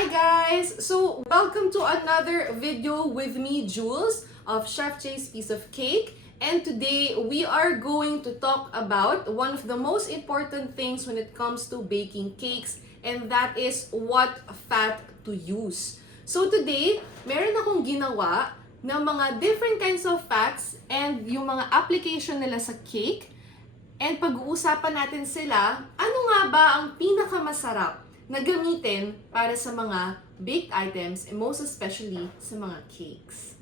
Hi guys! So, welcome to another video with me, Jules, of Chef J's Piece of Cake. And today, we are going to talk about one of the most important things when it comes to baking cakes, and that is what fat to use. So today, meron akong ginawa ng mga different kinds of fats and yung mga application nila sa cake. And pag-uusapan natin sila, ano nga ba ang pinakamasarap na gamitin para sa mga baked items and most especially sa mga cakes.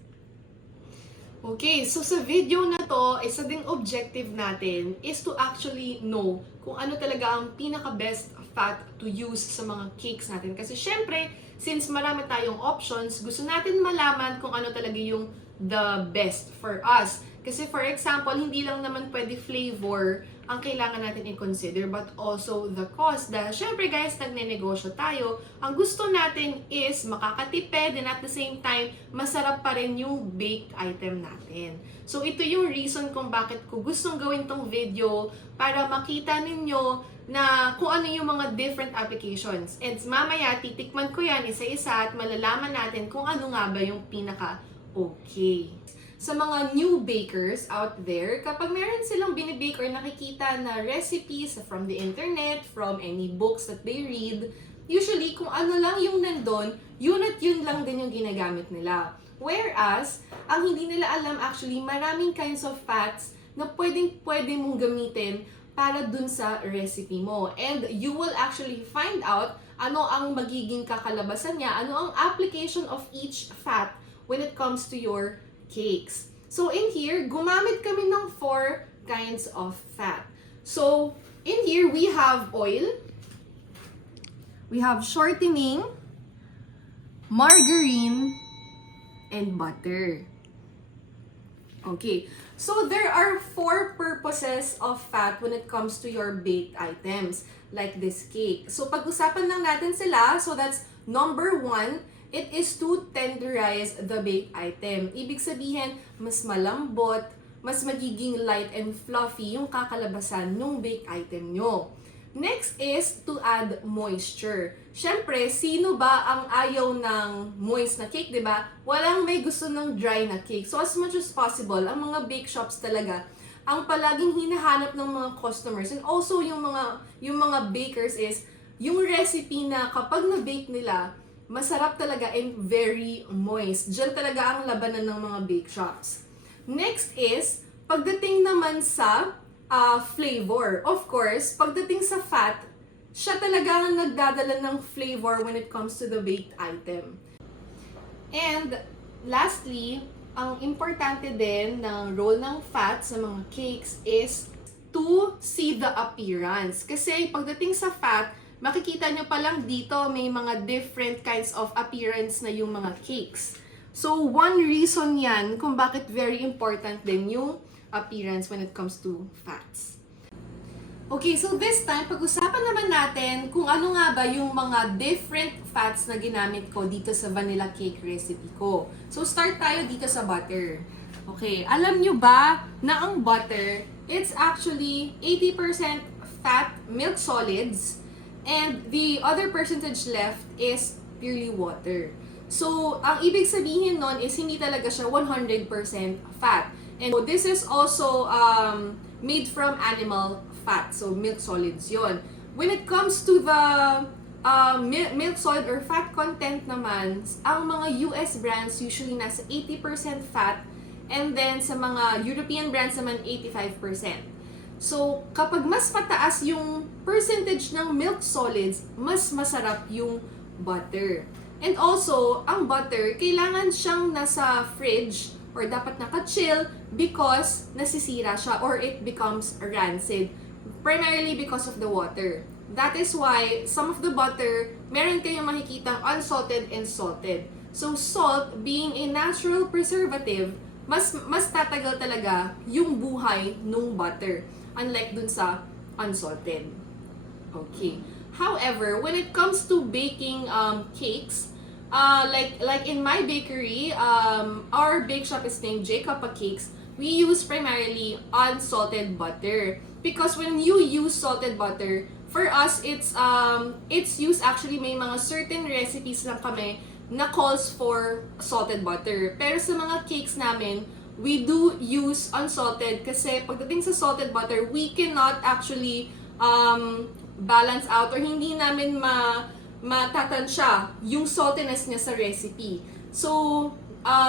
Okay, so sa video na to, isa ding objective natin is to actually know kung ano talaga ang pinaka-best fat to use sa mga cakes natin. Kasi syempre, since marami tayong options, gusto natin malaman kung ano talaga yung the best for us. Kasi for example, hindi lang naman pwede flavor ang kailangan natin i-consider, but also the cost. Dahil syempre guys, nagne-negosyo tayo. Ang gusto natin is makakatipid and at the same time, masarap pa rin yung baked item natin. So ito yung reason kung bakit ko gustong gawin tong video para makita ninyo na kung ano yung mga different applications. And mamaya, titikman ko yan isa-isa at malalaman natin kung ano nga ba yung pinaka-okay. Sa mga new bakers out there, kapag meron silang binibake or nakikita na recipes from the internet, from any books that they read, usually kung ano lang yung nandun, yun at yun lang din yung ginagamit nila. Whereas, ang hindi nila alam actually, maraming kinds of fats na pwede mong gamitin para dun sa recipe mo. And you will actually find out ano ang magiging kakalabasan niya, ano ang application of each fat when it comes to your cakes. So in here, gumamit kami ng 4 kinds of fat. So in here, we have oil, we have shortening, margarine, and butter. Okay, so there are 4 purposes of fat when it comes to your baked items, like this cake. So pag-usapan lang natin sila. So that's number 1, it is to tenderize the baked item. Ibig sabihin, mas malambot, mas magiging light and fluffy yung kakalabasan ng baked item nyo. Next is to add moisture. Syempre, sino ba ang ayaw ng moist na cake, di ba? Walang may gusto ng dry na cake. So as much as possible, ang mga bake shops talaga, ang palaging hinahanap ng mga customers and also yung mga bakers is yung recipe na kapag na-bake nila, masarap talaga and very moist. Diyan talaga ang labanan ng mga bake shops. Next is, pagdating naman sa flavor. Of course, pagdating sa fat, siya talaga ang nagdadala ng flavor when it comes to the baked item. And lastly, ang importante din ng role ng fat sa mga cakes is to see the appearance. Kasi pagdating sa fat, makikita nyo pa lang dito, may mga different kinds of appearance na yung mga cakes. So, one reason yan kung bakit very important din yung appearance when it comes to fats. Okay, so this time, pag-usapan naman natin kung ano nga ba yung mga different fats na ginamit ko dito sa vanilla cake recipe ko. So, start tayo dito sa butter. Okay, alam nyo ba na ang butter, it's actually 80% fat milk solids, and the other percentage left is purely water. So, ang ibig sabihin nun is hindi talaga siya 100% fat. And so, this is also made from animal fat. So, milk solids yon. When it comes to the milk solid or fat content naman, ang mga US brands usually nasa 80% fat. And then, sa mga European brands naman, 85%. So, kapag mas pataas yung percentage ng milk solids, mas masarap yung butter. And also, ang butter, kailangan siyang nasa fridge or dapat naka-chill because nasisira siya or it becomes rancid. Primarily because of the water. That is why some of the butter, meron kayong makikitang unsalted and salted. So, salt, being a natural preservative, mas tatagal talaga yung buhay ng butter. Unlike dun sa unsalted. Okay. However, when it comes to baking cakes, like in my bakery, our bake shop is named Jacob Cakes. We use primarily unsalted butter. Because when you use salted butter, for us, it's used actually, may mga certain recipes lang kami na calls for salted butter. Pero sa mga cakes namin, we do use unsalted kasi pagdating sa salted butter, we cannot actually balance out or hindi namin matatansya yung saltiness niya sa recipe. So,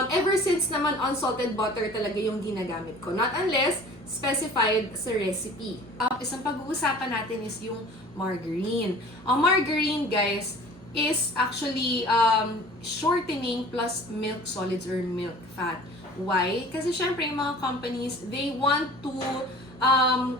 ever since naman unsalted butter talaga yung ginagamit ko. Not unless specified sa recipe. Isang pag-uusapan natin is yung margarine. Ang margarine, guys, is actually shortening plus milk solids or milk fat. Why? Kasi syempre yung mga companies, they want to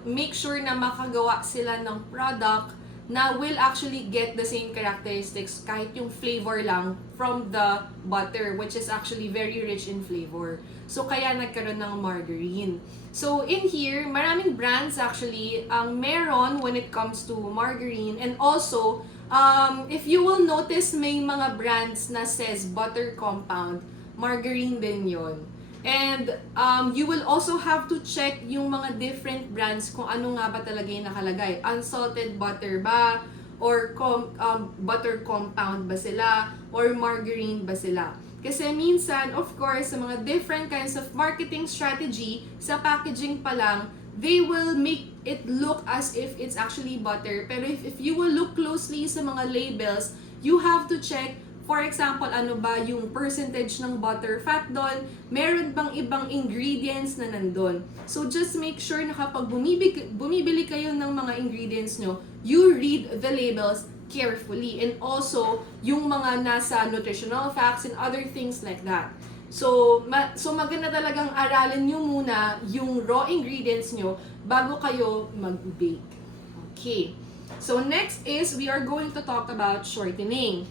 make sure na makagawa sila ng product na will actually get the same characteristics kahit yung flavor lang from the butter, which is actually very rich in flavor. So, kaya nagkaroon ng margarine. So, in here, maraming brands actually ang meron when it comes to margarine. And also, if you will notice, may mga brands na says butter compound, margarine din yon. And you will also have to check yung mga different brands kung ano nga ba talaga yung nakalagay. Unsalted butter ba? Or butter compound ba sila? Or margarine ba sila? Kasi minsan, of course, sa mga different kinds of marketing strategy, sa packaging pa lang, they will make it look as if it's actually butter. Pero if you will look closely sa mga labels, you have to check. For example, ano ba yung percentage ng butter fat doon? Meron bang ibang ingredients na nandun? So just make sure na kapag bumibili kayo ng mga ingredients nyo, you read the labels carefully. And also, yung mga nasa nutritional facts and other things like that. So maganda talagang aralin nyo muna yung raw ingredients nyo bago kayo mag-bake. Okay. So next is, we are going to talk about shortening.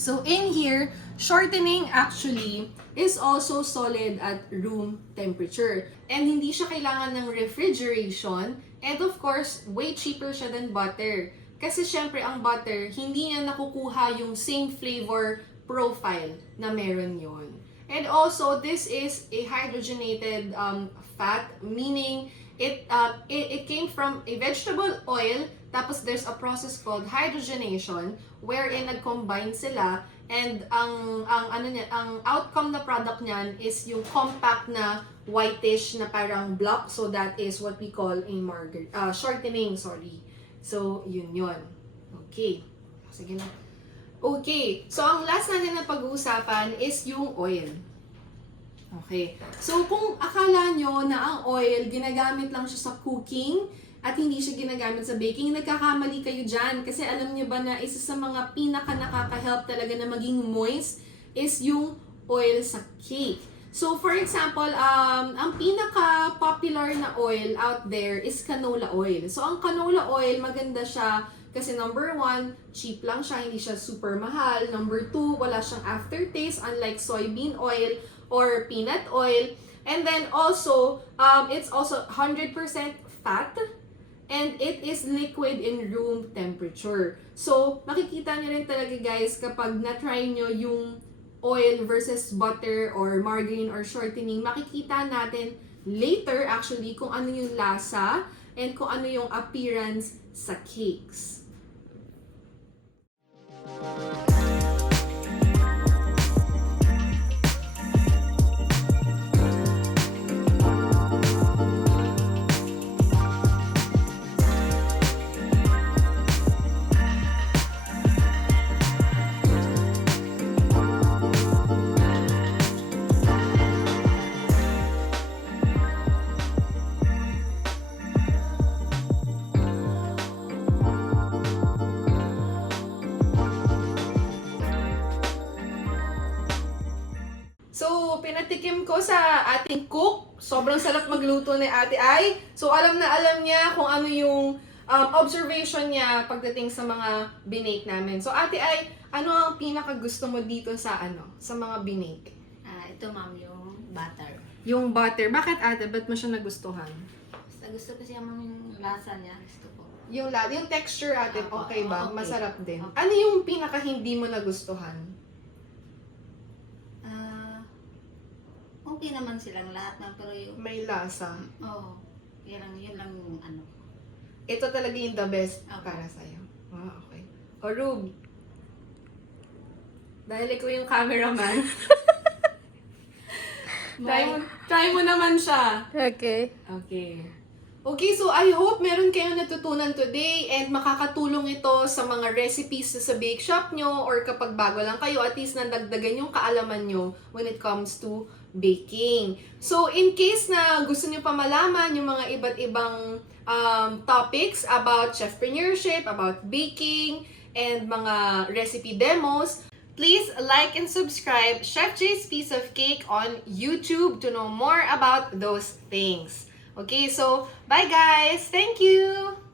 So in here, shortening actually is also solid at room temperature. And hindi siya kailangan ng refrigeration. And of course, way cheaper siya than butter. Kasi syempre ang butter, hindi niya nakukuha yung same flavor profile na meron yon. And also, this is a hydrogenated fat, meaning it came from a vegetable oil. Tapos there's a process called hydrogenation wherein nag-combine sila, and ang outcome na product niyan is yung compact na whitish na parang block. So that is what we call a shortening, sorry. So yun. Okay. Sige na. Okay. So ang last natin na pag-uusapan is yung oil. Okay. So kung akala nyo na ang oil ginagamit lang siya sa cooking at hindi siya ginagamit sa baking, nagkakamali kayo dyan. Kasi alam niyo ba na isa sa mga pinaka nakaka-help talaga na maging moist is yung oil sa cake. So for example, ang pinaka-popular na oil out there is canola oil. So ang canola oil, maganda siya kasi number 1, cheap lang siya, hindi siya super mahal. Number 2, wala siyang aftertaste unlike soybean oil or peanut oil. And then also, it's also 100% fat. And it is liquid in room temperature. So, makikita nyo rin talaga guys kapag na-try nyo yung oil versus butter or margarine or shortening, makikita natin later actually kung ano yung lasa and kung ano yung appearance sa cakes. So, pinatikim ko sa ating cook. Sobrang sarap magluto ni Ate Ai. So, alam na alam niya kung ano yung observation niya pagdating sa mga binake namin. So, Ate Ai, ano ang pinakagusto mo dito sa sa mga binake? Ito ma'am, yung butter. Yung butter. Bakit ate? Ba't mo siya nagustuhan? Basta gusto ko siya ma'am yung lasa niya. Gusto ko. Yung texture ate, okay ba? Okay. Masarap din. Okay. Ano yung pinaka hindi mo nagustuhan? Okay naman silang lahat na pero yung... May lasa. yun lang yung ano. ito talaga yung the best Okay. para sa'yo. Ah, okay. O, Rube. Dahil ikaw yung cameraman. try mo naman siya. Okay. Okay. Okay, so I hope meron kayong natutunan today and makakatulong ito sa mga recipes sa bake shop nyo or kapag bago lang kayo, at least nadagdagan yung kaalaman nyo when it comes to baking. So, in case na gusto nyo pa malaman yung mga iba't ibang topics about chefpreneurship, about baking, and mga recipe demos, please like and subscribe Chef J's Piece of Cake on YouTube to know more about those things. Okay, so bye guys! Thank you!